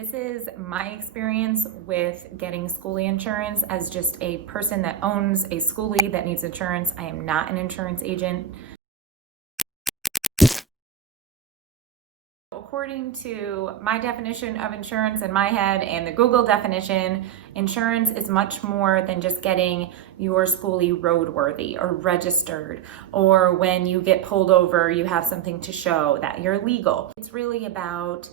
This is my experience with getting Skoolie insurance as just a person that owns a Skoolie that needs insurance. I am not an insurance agent. According to my definition of insurance in my head and the Google definition, insurance is much more than just getting your Skoolie roadworthy or registered, or when you get pulled over, you have something to show that you're legal. It's really about,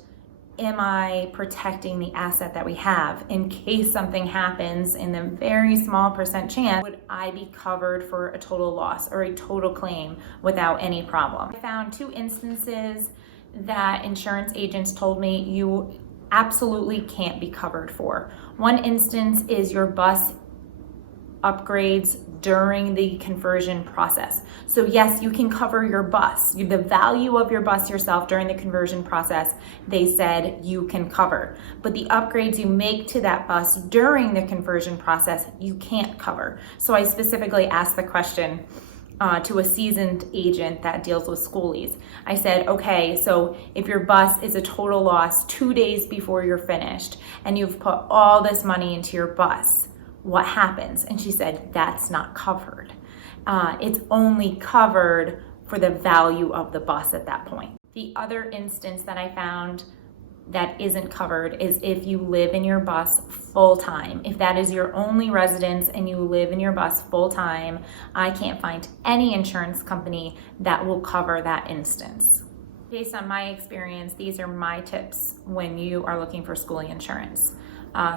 am I protecting the asset that we have? In case something happens, in the very small percent chance, would I be covered for a total loss or a total claim without any problem? I found 2 instances that insurance agents told me you absolutely can't be covered for. One instance is your bus upgrades during the conversion process. So yes, you can cover your bus. The value of your bus yourself during the conversion process, they said you can cover. But the upgrades you make to that bus during the conversion process, you can't cover. So I specifically asked the question to a seasoned agent that deals with Skoolies. I said, okay, so if your bus is a total loss 2 days before you're finished and you've put all this money into your bus, what happens? And she said, that's not covered. It's only covered for the value of the bus at that point. The other instance that I found that isn't covered is if you live in your bus full-time. If that is your only residence and you live in your bus full-time, I can't find any insurance company that will cover that instance. Based on my experience, these are my tips when you are looking for Skoolie insurance.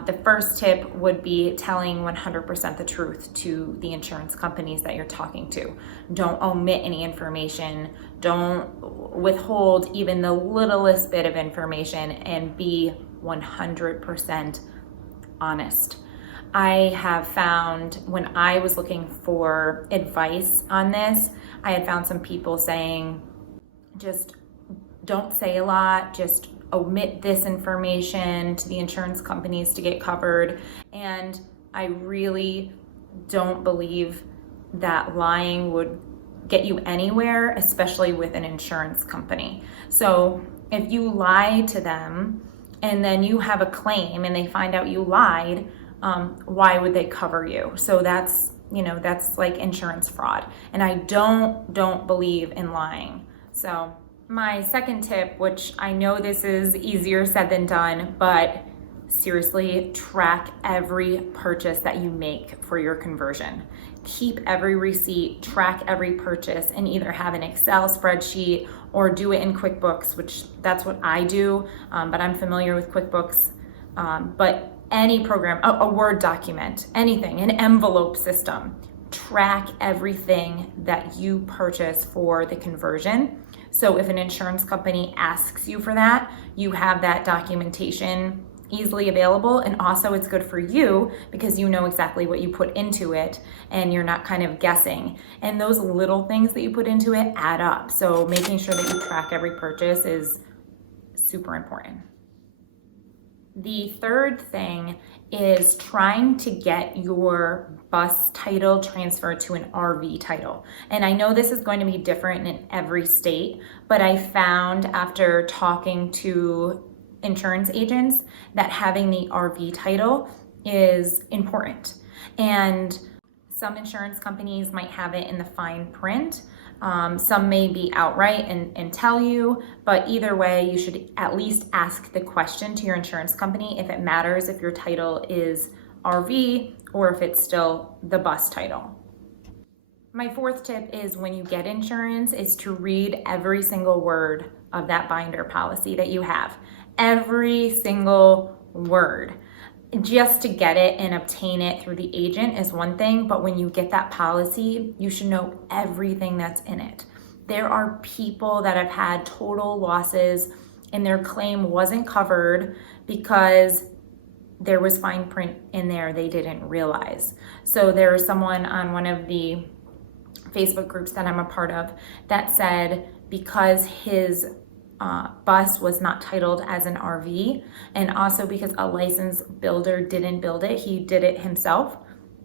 The first tip would be telling 100% the truth to the insurance companies that you're talking to. Don't omit any information. Don't withhold even the littlest bit of information, and be 100% honest. I have found when I was looking for advice on this, I had found some people saying, just don't say a lot, just omit this information to the insurance companies to get covered. And I really don't believe that lying would get you anywhere, especially with an insurance company. So if you lie to them and then you have a claim and they find out you lied, why would they cover you? So that's like insurance fraud. And I don't believe in lying. So my second tip, which I know this is easier said than done, but seriously, track every purchase that you make for your conversion. Keep every receipt, track every purchase, and either have an Excel spreadsheet or do it in QuickBooks, which that's what I do, but I'm familiar with QuickBooks. But any program, a Word document, anything, an envelope system, track everything that you purchase for the conversion. So if an insurance company asks you for that, you have that documentation easily available. And also it's good for you because you know exactly what you put into it and you're not kind of guessing. And those little things that you put into it add up. So making sure that you track every purchase is super important. The third thing is trying to get your bus title transferred to an RV title. And I know this is going to be different in every state, but I found after talking to insurance agents that having the RV title is important. And some insurance companies might have it in the fine print. Some may be outright and tell you, but either way, you should at least ask the question to your insurance company if it matters if your title is RV or if it's still the bus title. My fourth tip is when you get insurance is to read every single word of that binder policy that you have. Every single word. Just to get it and obtain it through the agent is one thing, but when you get that policy, you should know everything that's in it. There are people that have had total losses and their claim wasn't covered because there was fine print in there they didn't realize. So there was someone on one of the Facebook groups that I'm a part of that said because his bus was not titled as an RV, and also because a licensed builder didn't build it, he did it himself,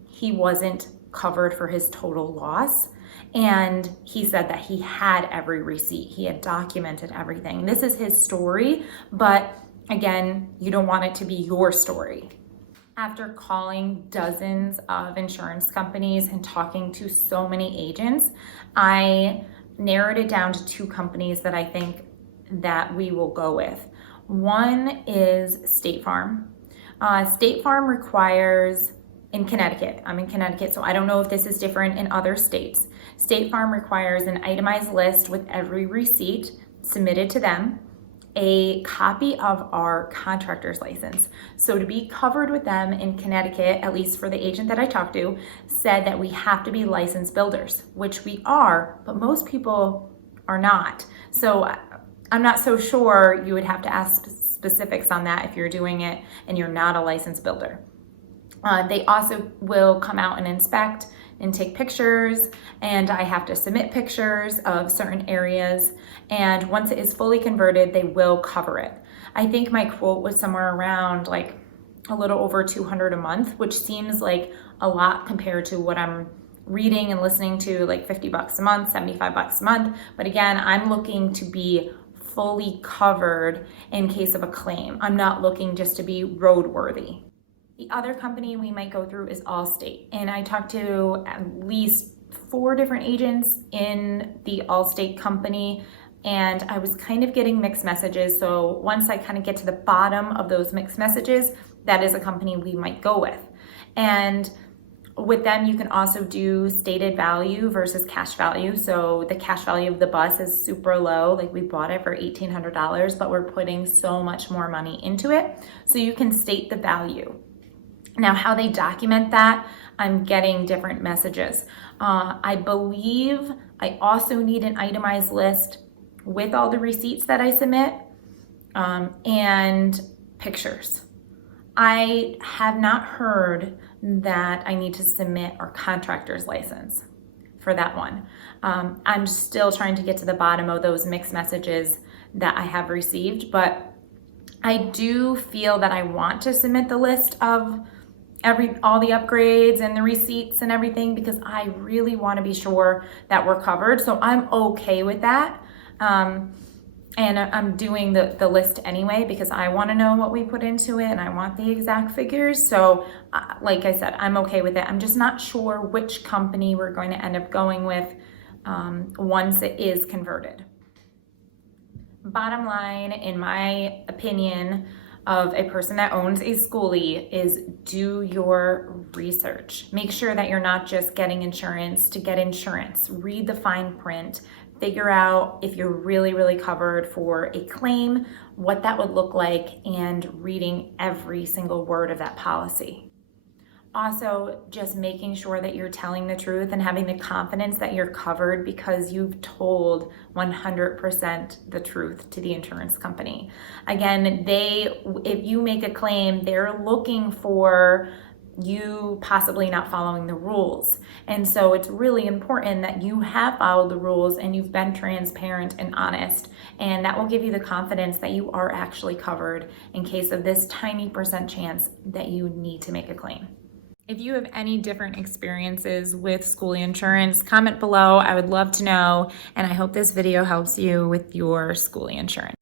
he wasn't covered for his total loss. And he said that he had every receipt, he had documented everything. This is his story, but Again, you don't want it to be your story. After calling dozens of insurance companies and talking to so many agents, I narrowed it down to 2 companies that I think that we will go with. One is State Farm. State Farm requires, in Connecticut, I'm in Connecticut, so I don't know if this is different in other states. State Farm requires an itemized list with every receipt submitted to them, a copy of our contractor's license. So to be covered with them in Connecticut, at least for the agent that I talked to, said that we have to be licensed builders, which we are, but most people are not. So I'm not so sure. You would have to ask specifics on that if you're doing it and you're not a licensed builder. They also will come out and inspect and take pictures, and I have to submit pictures of certain areas, and once it is fully converted, they will cover it. I think my quote was somewhere around like a little over $200 a month, which seems like a lot compared to what I'm reading and listening to, like $50 a month, $75 a month. But again, I'm looking to be fully covered in case of a claim. I'm not looking just to be roadworthy. The other company we might go through is Allstate, and I talked to at least 4 different agents in the Allstate company, and I was kind of getting mixed messages. So once I kind of get to the bottom of those mixed messages, that is a company we might go with. And with them, you can also do stated value versus cash value. So the cash value of the bus is super low. Like, we bought it for $1,800, but we're putting so much more money into it. So you can state the value. Now, how they document that, I'm getting different messages. I believe I also need an itemized list with all the receipts that I submit, and pictures. I have not heard that I need to submit our contractor's license for that one. I'm still trying to get to the bottom of those mixed messages that I have received, but I do feel that I want to submit the list of all the upgrades and the receipts and everything, because I really want to be sure that we're covered. So I'm okay with that. And I'm doing the list anyway, because I want to know what we put into it and I want the exact figures. So like I said, I'm okay with it. I'm just not sure which company we're going to end up going with once it is converted. Bottom line, in my opinion, of a person that owns a Skoolie, is do your research. Make sure that you're not just getting insurance to get insurance. Read the fine print. Figure out if you're really, really covered for a claim, what that would look like, and reading every single word of that policy. Also, just making sure that you're telling the truth and having the confidence that you're covered because you've told 100% the truth to the insurance company. Again, if you make a claim, they're looking for you possibly not following the rules. And so it's really important that you have followed the rules and you've been transparent and honest. And that will give you the confidence that you are actually covered in case of this tiny % chance that you need to make a claim. If you have any different experiences with Skoolie insurance, comment below. I would love to know, and I hope this video helps you with your Skoolie insurance.